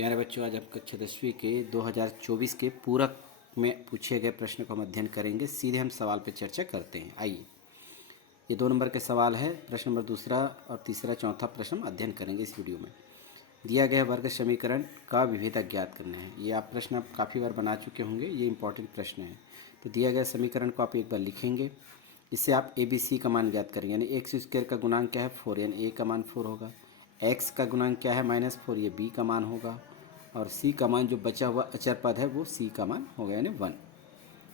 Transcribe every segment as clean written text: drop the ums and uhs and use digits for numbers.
प्यारे बच्चों, आज आप कक्षा 10वीं के 2024 के पूरक में पूछे गए प्रश्न को हम अध्ययन करेंगे। सीधे हम सवाल पर चर्चा करते हैं। आइए, ये 2 नंबर के सवाल है। प्रश्न नंबर दूसरा और तीसरा चौथा प्रश्न हम अध्ययन करेंगे इस वीडियो में। दिया गया वर्ग समीकरण का विभेदक ज्ञात करना है। ये आप प्रश्न आप काफ़ी बार बना चुके होंगे, ये इंपॉर्टेंट प्रश्न है। तो दिया गया समीकरण को आप एक बार लिखेंगे। इससे आप ए बी सी का मान ज्ञात करेंगे, यानी एक्स स्क्वायर का गुणांक क्या है 4, यानी ए का मान 4 होगा। एक्स का गुणांक क्या है -4, ये बी का मान होगा। और सी का मान जो बचा हुआ अचर पद है वो सी का मान होगा, यानी 1।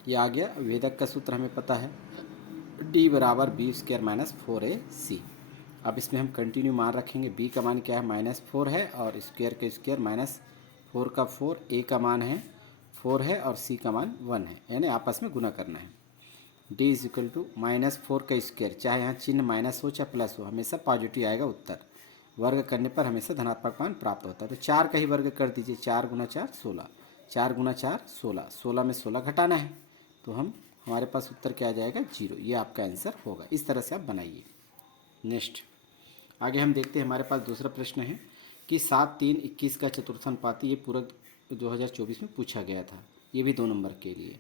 ये आ गया। विभेदक का सूत्र हमें पता है, डी बराबर बी स्क्वायर -4ac। अब इसमें हम कंटिन्यू मान रखेंगे। बी का मान क्या है -4 है, और स्क्वायर का स्क्वायर -4 का 4, ए का मान है 4 है, और सी का मान 1 है, यानी आपस में गुना करना है। डी इज इक्वल टू -4 का स्क्वायर, चाहे यहाँ चिन्ह माइनस हो चाहे प्लस हो, हमेशा पॉजिटिव आएगा उत्तर। वर्ग करने पर हमेशा धनात्मक मान प्राप्त होता है। तो 4 का ही वर्ग कर दीजिए। 4 गुना 4 16, 4 गुना 4 16, 16 में 16 घटाना है, तो हमारे पास उत्तर क्या आ जाएगा 0। ये आपका आंसर होगा। इस तरह से आप बनाइए। नेक्स्ट आगे हम देखते हैं। हमारे पास दूसरा प्रश्न है कि 7, 3, 21 का चतुर्थानुपाती। ये पूरक 2024 में पूछा गया था, ये भी 2 नंबर के लिए।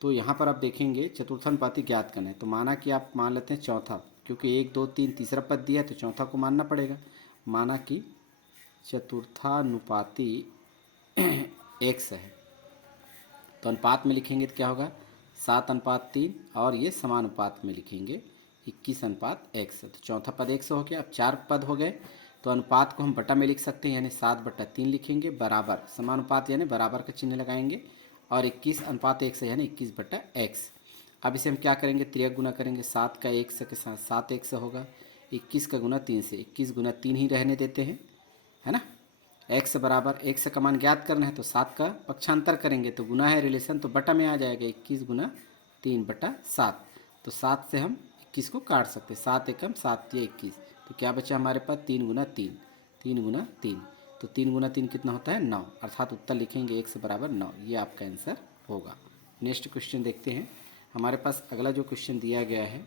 तो यहाँ पर आप देखेंगे चतुर्थानुपाती ज्ञात करना है। तो माना कि आप मान लेते हैं चौथा, क्योंकि 1, 2, 3 तीसरा पद दिया है तो चौथा को मानना पड़ेगा। माना कि चतुर्थानुपाती x है, तो अनुपात में लिखेंगे तो क्या होगा 7:3, और ये समानुपात में लिखेंगे 21:x। तो चौथा पद x हो गया। अब 4 पद हो गए, तो अनुपात को हम बटा में लिख सकते हैं, यानी 7/3 लिखेंगे, बराबर समानुपात यानी बराबर का चिन्ह लगाएंगे, और 21:x है, यानी 21/x। अब इसे हम क्या करेंगे, त्रियक गुना करेंगे। 7 का x के साथ 7x होगा, 21 का गुना 3 से 21 गुना 3 ही रहने देते हैं, है ना। x बराबर x का मान ज्ञात करना है, तो 7 का पक्षांतर करेंगे, तो गुना है रिलेशन, तो बटा में आ जाएगा 21 गुना 3/7। तो 7 से हम 21 को काट सकते हैं। 7 एकम 7 या 21, तो क्या बचा हमारे पास 3 गुना 3, 3 गुना 3, तो 3 गुना 3 कितना होता है 9, अर्थात उत्तर लिखेंगे x बराबर 9। ये आपका आंसर होगा। नेक्स्ट क्वेश्चन देखते हैं। हमारे पास अगला जो क्वेश्चन दिया गया है,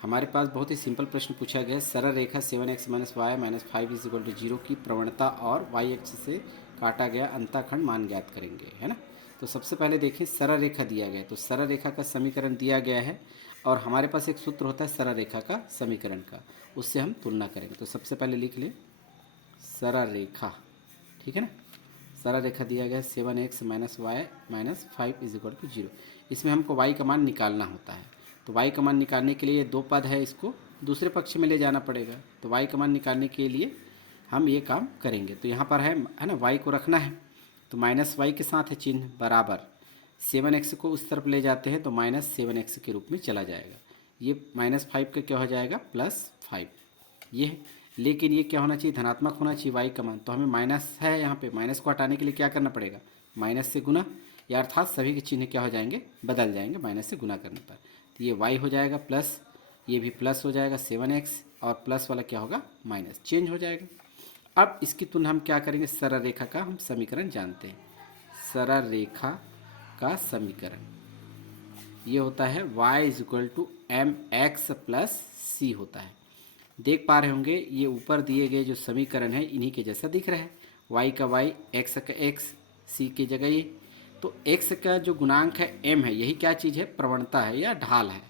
हमारे पास बहुत ही सिंपल प्रश्न पूछा गया है। सरल रेखा 7x - y - 5 = 0 की प्रवणता और y अक्ष से काटा गया अंतःखंड मान ज्ञात करेंगे, है ना। तो सबसे पहले देखिए, सरल रेखा दिया गया है, तो सरल रेखा का समीकरण दिया गया है, और हमारे पास एक सूत्र होता है सरल रेखा का समीकरण का, उससे हम तुलना करेंगे। तो सबसे पहले लिख लें सरल रेखा, ठीक है ना। सरल रेखा दिया गया है 7x - y - 5 = 0। इसमें हमको y का मान निकालना होता है। तो y का मान निकालने के लिए 2 पद है, इसको दूसरे पक्ष में ले जाना पड़ेगा। तो y का मान निकालने के लिए हम ये काम करेंगे। तो यहाँ पर है ना, y को रखना है, तो -y के साथ है चिन्ह, बराबर 7x को उस तरफ ले जाते हैं, तो -7x के रूप में चला जाएगा। ये -5 का क्या हो जाएगा +5, ये है। लेकिन ये क्या होना चाहिए, धनात्मक होना चाहिए y का मान। तो हमें माइनस है, यहाँ पे माइनस को हटाने के लिए क्या करना पड़ेगा, माइनस से गुना, या अर्थात सभी के चिन्ह क्या हो जाएंगे, बदल जाएंगे माइनस से गुना करने पर। तो ये y हो जाएगा प्लस, ये भी प्लस हो जाएगा 7x, और प्लस वाला क्या होगा माइनस, चेंज हो जाएगा। अब इसकी तुलना हम क्या करेंगे, सरल रेखा का हम समीकरण जानते हैं। सरल रेखा का समीकरण ये होता है y = mx + c होता है। देख पा रहे होंगे ये ऊपर दिए गए जो समीकरण है इन्हीं के जैसा दिख रहा है। y का y, x का x, c की जगह ये। तो x का जो गुणांक है m है, यही क्या चीज़ है, प्रवणता है या ढाल है,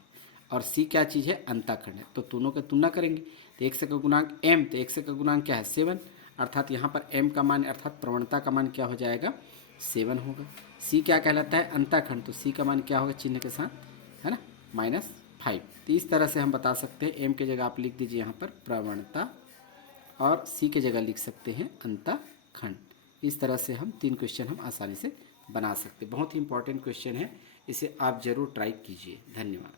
और c क्या चीज़ है, अंतःखंड है। तो दोनों की तुलना करेंगे। तो x का गुणांक m, तो x का गुणांक क्या है 7, अर्थात यहाँ पर m का मान अर्थात प्रवणता का मान क्या हो जाएगा 7 होगा। c क्या कहलाता है, अंतःखंड, तो c का मान क्या होगा चिन्ह के साथ, है ना, -5। तो इस तरह से हम बता सकते हैं। m की जगह आप लिख दीजिए यहाँ पर प्रवणता, और c की जगह लिख सकते हैं अंतःखंड। इस तरह से हम 3 क्वेश्चन हम आसानी से बना सकते हैं। बहुत ही इंपॉर्टेंट क्वेश्चन है, इसे आप ज़रूर ट्राई कीजिए। धन्यवाद।